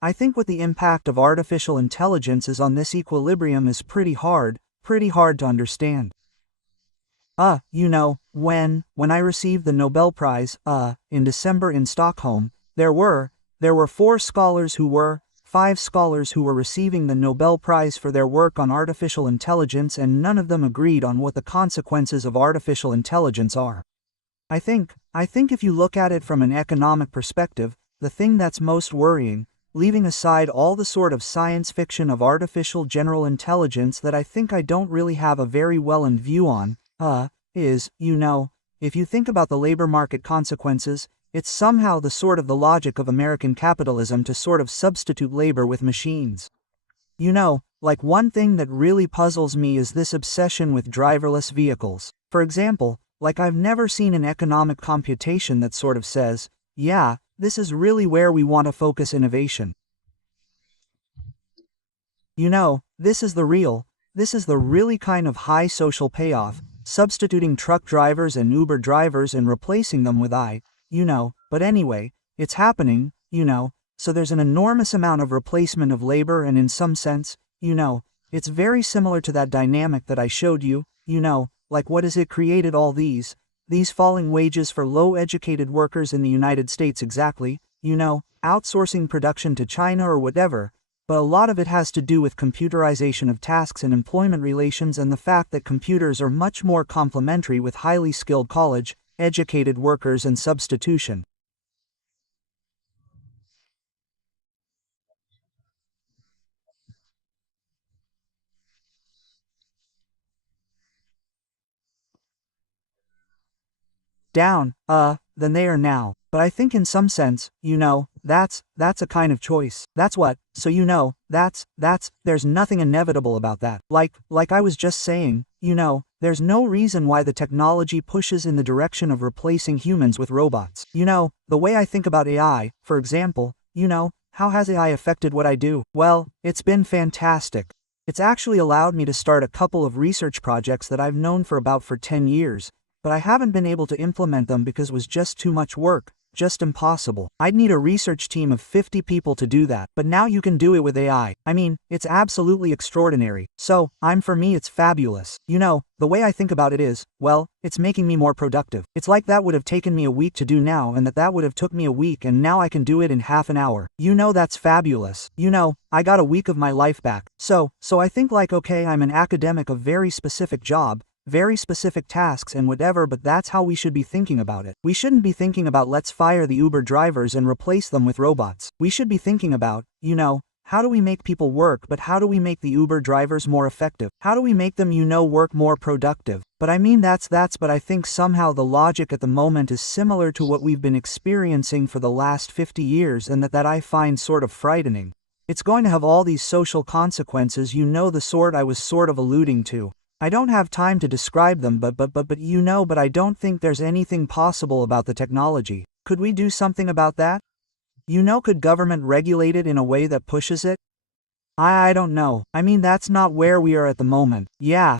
I think what the impact of artificial intelligence is on this equilibrium is pretty hard to understand. When I received the Nobel Prize, in December in Stockholm, there were five scholars who were receiving the Nobel Prize for their work on artificial intelligence, and none of them agreed on what the consequences of artificial intelligence are. I think if you look at it from an economic perspective, the thing that's most worrying, leaving aside all the sort of science fiction of artificial general intelligence that I think I don't really have a very well-in view on, is, if you think about the labor market consequences, it's somehow the sort of the logic of American capitalism to sort of substitute labor with machines. Like one thing that really puzzles me is this obsession with driverless vehicles. For example, like I've never seen an economic computation that sort of says, yeah, this is really where we want to focus innovation. This is the really kind of high social payoff, substituting truck drivers and Uber drivers and replacing them with but anyway, it's happening, so there's an enormous amount of replacement of labor, and in some sense, it's very similar to that dynamic that I showed you, like what has it created all these falling wages for low-educated workers in the United States exactly, outsourcing production to China or whatever, but a lot of it has to do with computerization of tasks and employment relations, and the fact that computers are much more complementary with highly skilled college-educated workers and substitution. Down, than they are now. But I think in some sense, that's a kind of choice. That's what, so there's nothing inevitable about that. Like I was just saying, there's no reason why the technology pushes in the direction of replacing humans with robots. The way I think about AI, for example, how has AI affected what I do? Well, it's been fantastic. It's actually allowed me to start a couple of research projects that I've known for 10 years, but I haven't been able to implement them because it was just too much work, just impossible. I'd need a research team of 50 people to do that, but now you can do it with AI. I mean, it's absolutely extraordinary. So, for me it's fabulous. The way I think about it is, well, it's making me more productive. It's like that would have taken me a week to do now, and that would have took me a week, and now I can do it in half an hour. That's fabulous. I got a week of my life back. So I think like, okay, I'm an academic of very specific job, very specific tasks and whatever, but that's how we should be thinking about it. We shouldn't be thinking about let's fire the Uber drivers and replace them with robots. We should be thinking about, how do we make people work, but how do we make the Uber drivers more effective? How do we make them, work more productive? But I mean but I think somehow the logic at the moment is similar to what we've been experiencing for the last 50 years, and that I find sort of frightening. It's going to have all these social consequences, the sort I was sort of alluding to. I don't have time to describe them, but I don't think there's anything possible about the technology. Could we do something about that? Could government regulate it in a way that pushes it? I don't know. I mean, that's not where we are at the moment. Yeah,